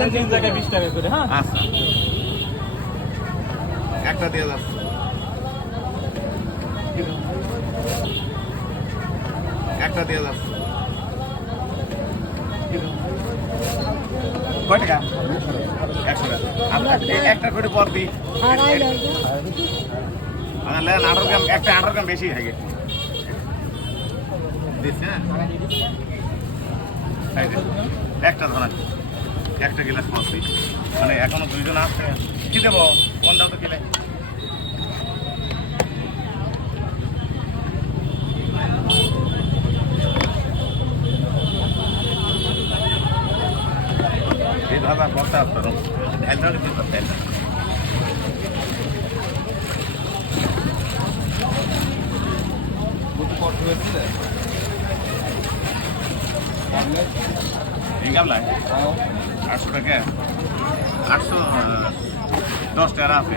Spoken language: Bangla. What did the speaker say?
দেন 3 জায়গায় 20 টাকা করে। হ্যাঁ আচ্ছা একটা দিয়ে যাচ্ছে একটা দিয়ে যাচ্ছে কয় টাকা 100 টাকা একটা করে পর দিই লেন 18 গ্রাম একটা 18 গ্রাম বেশি হয়ে গেছে দিচ্ছে একটা ধরা একটা গিলাস মাছ দিই মানে এখনো দুইজন আছে কি দেবো কোন দাও তো কিনে এইভাবে করতে আসতো গামলায় 800 টাকা 810 টাকা আছে